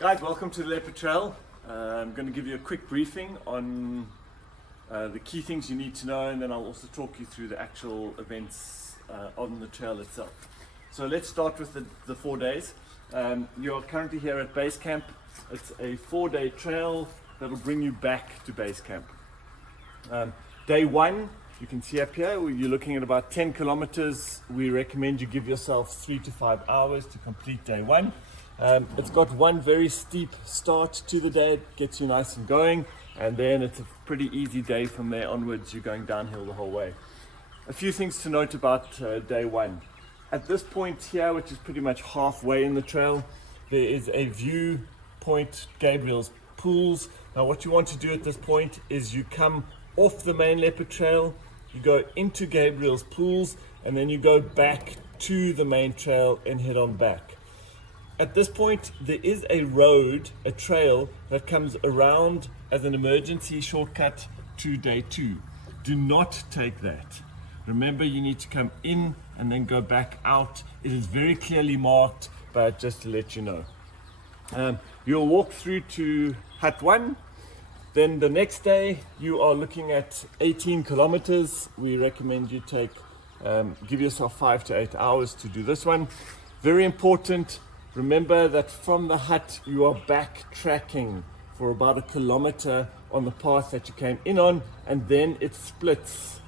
Guys, welcome to the Leopard Trail. I'm going to give you a quick briefing on the key things you need to know, and then I'll also talk you through the actual events on the trail itself. So let's start with the 4 days. You're currently here at base camp. It's a 4-day trail that'll bring you back to base camp. Day 1, you can see up here, you're looking at about 10 kilometers. We recommend you give yourself 3 to 5 hours to complete day 1. It's got one very steep start to the day. It gets you nice and going, and then it's a pretty easy day from there onwards. You're going downhill the whole way. A few things to note about day 1. At this point here, which is pretty much halfway in the trail, there is a view point, Gabriel's Pools. Now what you want to do at this point is you come off the main Leopard Trail, you go into Gabriel's Pools, and then you go back to the main trail and head on back. At this point, there is a road, a trail that comes around as an emergency shortcut to day 2. Do not take that. Remember, you need to come in and then go back out. It is very clearly marked, but just to let you know. You'll walk through to Hut 1. Then the next day, you are looking at 18 kilometers. We recommend you give yourself 5 to 8 hours to do this one. Very important. Remember that from the hut, you are backtracking for about 1 kilometer on the path that you came in on, and then it splits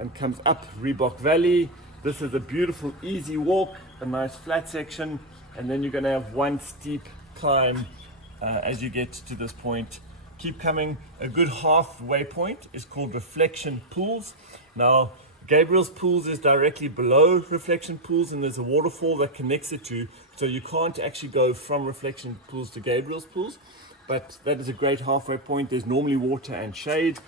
and comes up Reebok Valley. This is a beautiful, easy walk, a nice flat section, and then you're going to have one steep climb as you get to this point. Keep coming. A good halfway point is called Reflection Pools. Now, Gabriel's Pools is directly below Reflection Pools, and there's a waterfall that connects the two, so you can't actually go from Reflection Pools to Gabriel's Pools, but that is a great halfway point. There's normally water and shade,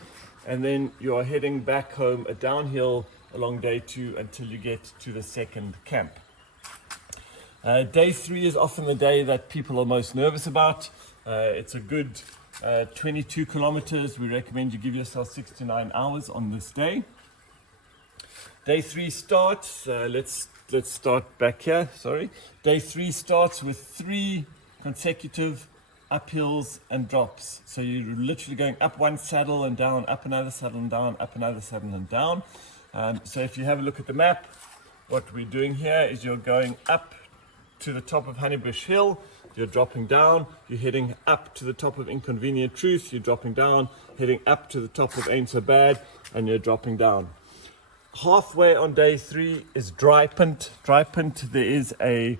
and then you are heading back home a downhill along day 2 until you get to the second camp. Day 3 is often the day that people are most nervous about. It's a good 22 kilometers. We recommend you give yourself 6 to 9 hours on this day. Day 3 starts, let's start back here, sorry. Day 3 starts with 3 consecutive uphills and drops. So you're literally going up one saddle and down, up another saddle and down, up another saddle and down. So if you have a look at the map, what we're doing here is you're going up to the top of Honeybush Hill, you're dropping down, you're heading up to the top of Inconvenient Truth, you're dropping down, heading up to the top of Ain't So Bad, and you're dropping down. Halfway on day 3 is Dry Punt. Dry Punt, there is a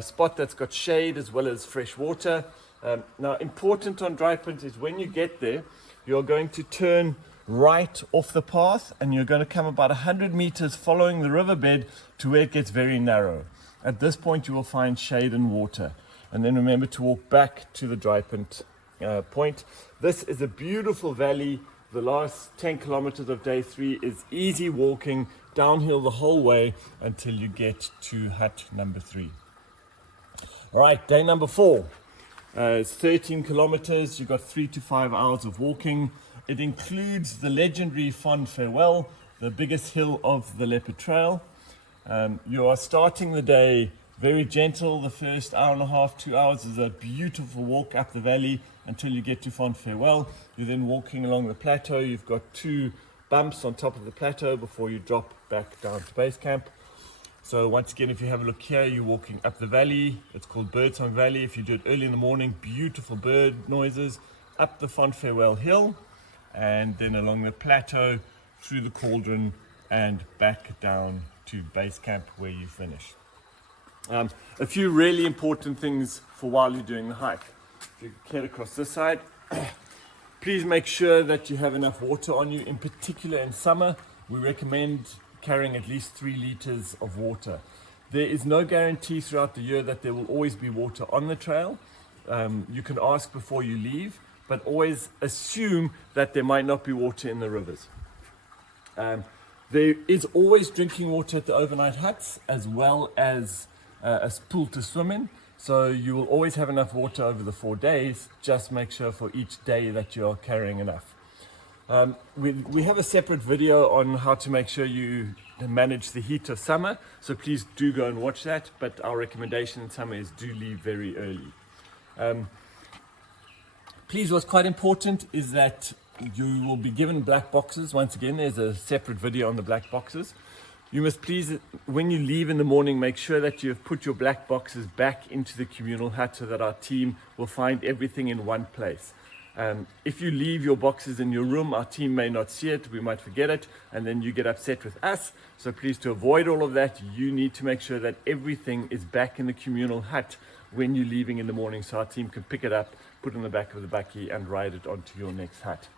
spot that's got shade as well as fresh water. Now, important on Dry Punt is when you get there, you're going to turn right off the path, and you're going to come about 100 meters following the riverbed to where it gets very narrow. At this point, you will find shade and water. And then remember to walk back to the Dry Punt point. This is a beautiful valley. The last 10 kilometers of day 3 is easy walking downhill the whole way until you get to hut number 3. All right, day number 4. It's 13 kilometers. You've got 3 to 5 hours of walking. It includes the legendary Fond Farewell, the biggest hill of the Leopard Trail. You are starting the day very gentle. The first hour and a half, 2 hours is a beautiful walk up the valley until you get to Fond Farewell. You're then walking along the plateau. You've got 2 bumps on top of the plateau before you drop back down to base camp. So once again, if you have a look here, you're walking up the valley. It's called Birdsong Valley. If you do it early in the morning, beautiful bird noises, up the Fond Farewell Hill, and then along the plateau, through the cauldron, and back down to base camp where you finish. A few really important things for while you're doing the hike. If you head across this side, please make sure that you have enough water on you. In particular in summer, we recommend carrying at least 3 liters of water. There is no guarantee throughout the year that there will always be water on the trail. You can ask before you leave, but always assume that there might not be water in the rivers. There is always drinking water at the overnight huts, as well as a pool to swim in. So you will always have enough water over the 4 days. Just make sure for each day that you are carrying enough. We have a separate video on how to make sure you manage the heat of summer, so please do go and watch that. But our recommendation in summer is do leave very early. Please, what's quite important is that you will be given black boxes. Once again, there's a separate video on the black boxes. You must please, when you leave in the morning, make sure that you have put your black boxes back into the communal hut so that our team will find everything in one place. If you leave your boxes in your room, our team may not see it, we might forget it, and then you get upset with us. So please, to avoid all of that, you need to make sure that everything is back in the communal hut when you're leaving in the morning, so our team can pick it up, put it in the back of the bakkie and ride it onto your next hut.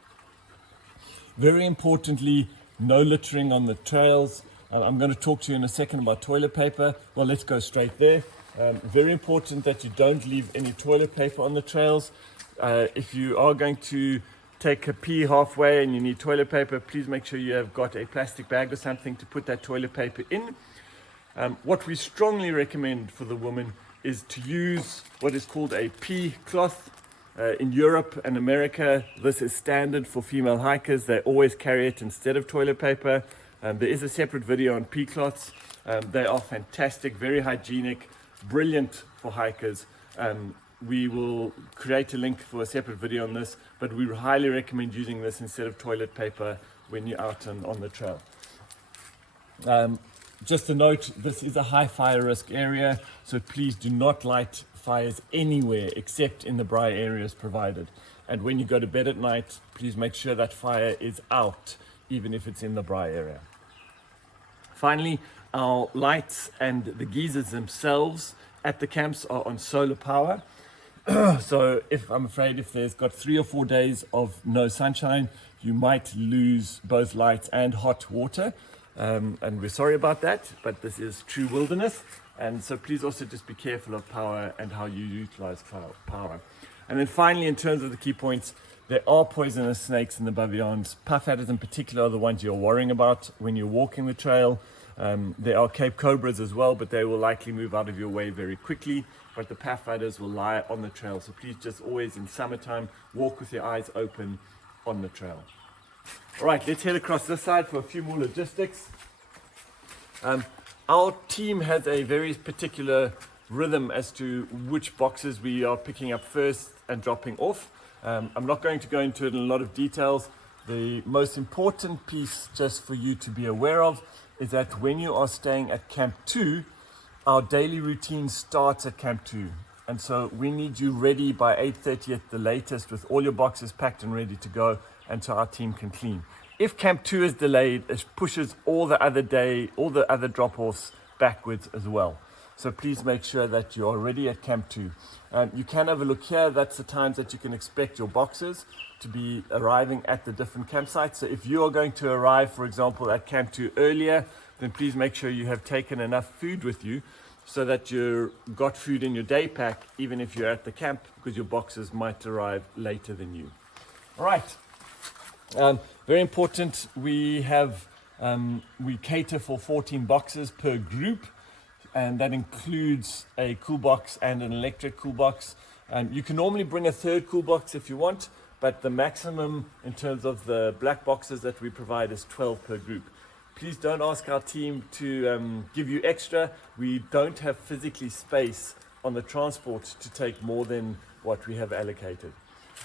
Very importantly, no littering on the trails. I'm going to talk to you in a second about toilet paper. Well, let's go straight there. Very important that you don't leave any toilet paper on the trails. If you are going to take a pee halfway and you need toilet paper, please make sure you have got a plastic bag or something to put that toilet paper in. What we strongly recommend for the woman is to use what is called a pee cloth. In Europe and America, this is standard for female hikers. They always carry it instead of toilet paper. There is a separate video on pee cloths. They are fantastic, very hygienic, brilliant for hikers. We will create a link for a separate video on this, but we highly recommend using this instead of toilet paper when you're out on the trail. Just a note, this is a high fire risk area, so please do not light fires anywhere except in the braai areas provided. And when you go to bed at night, please make sure that fire is out, even if it's in the braai area. Finally, our lights and the geysers themselves at the camps are on solar power. So I'm afraid if there's got 3 or 4 days of no sunshine, you might lose both lights and hot water. And we're sorry about that, but this is true wilderness. And so please also just be careful of power and how you utilize power. And then finally, in terms of the key points, there are poisonous snakes in the bavians. Puff adders in particular are the ones you're worrying about when you're walking the trail. There are Cape Cobras as well, but they will likely move out of your way very quickly. But the puff adders will lie on the trail. So please just always in summertime, walk with your eyes open on the trail. All right, let's head across this side for a few more logistics. Our team has a very particular rhythm as to which boxes we are picking up first and dropping off. I'm not going to go into it in a lot of details. The most important piece just for you to be aware of is that when you are staying at Camp 2, our daily routine starts at Camp 2. And so we need you ready by 8:30 at the latest with all your boxes packed and ready to go, and so our team can clean. If Camp 2 is delayed, it pushes all the other drop-offs backwards as well. So please make sure that you are ready at Camp 2. You can have a look here. That's the times that you can expect your boxes to be arriving at the different campsites. So if you are going to arrive, for example, at Camp 2 earlier, then please make sure you have taken enough food with you so that you've got food in your day pack, even if you're at the camp, because your boxes might arrive later than you. All right. Very important, we cater for 14 boxes per group, and that includes a cool box and an electric cool box. You can normally bring a third cool box if you want, but the maximum in terms of the black boxes that we provide is 12 per group. Please don't ask our team to give you extra. We don't have physically space on the transport to take more than what we have allocated.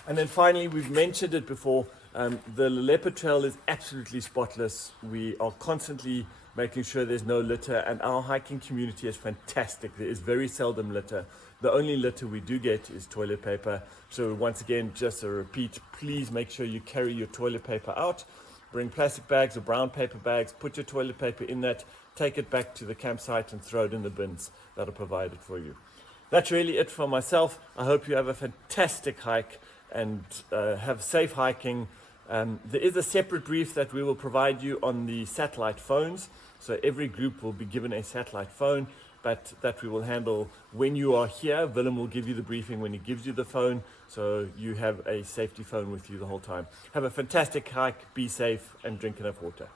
And then finally, we've mentioned it before, the Leopard Trail is absolutely spotless. We are constantly making sure there's no litter, and our hiking community is fantastic. There is very seldom litter. The only litter we do get is toilet paper. So once again, just a repeat, please make sure you carry your toilet paper out. Bring plastic bags or brown paper bags, put your toilet paper in that, take it back to the campsite and throw it in the bins that are provided for you. That's really it for myself. I hope you have a fantastic hike and have safe hiking. There is a separate brief that we will provide you on the satellite phones. So every group will be given a satellite phone, but that we will handle when you are here. Willem will give you the briefing when he gives you the phone, so you have a safety phone with you the whole time. Have a fantastic hike, be safe, and drink enough water.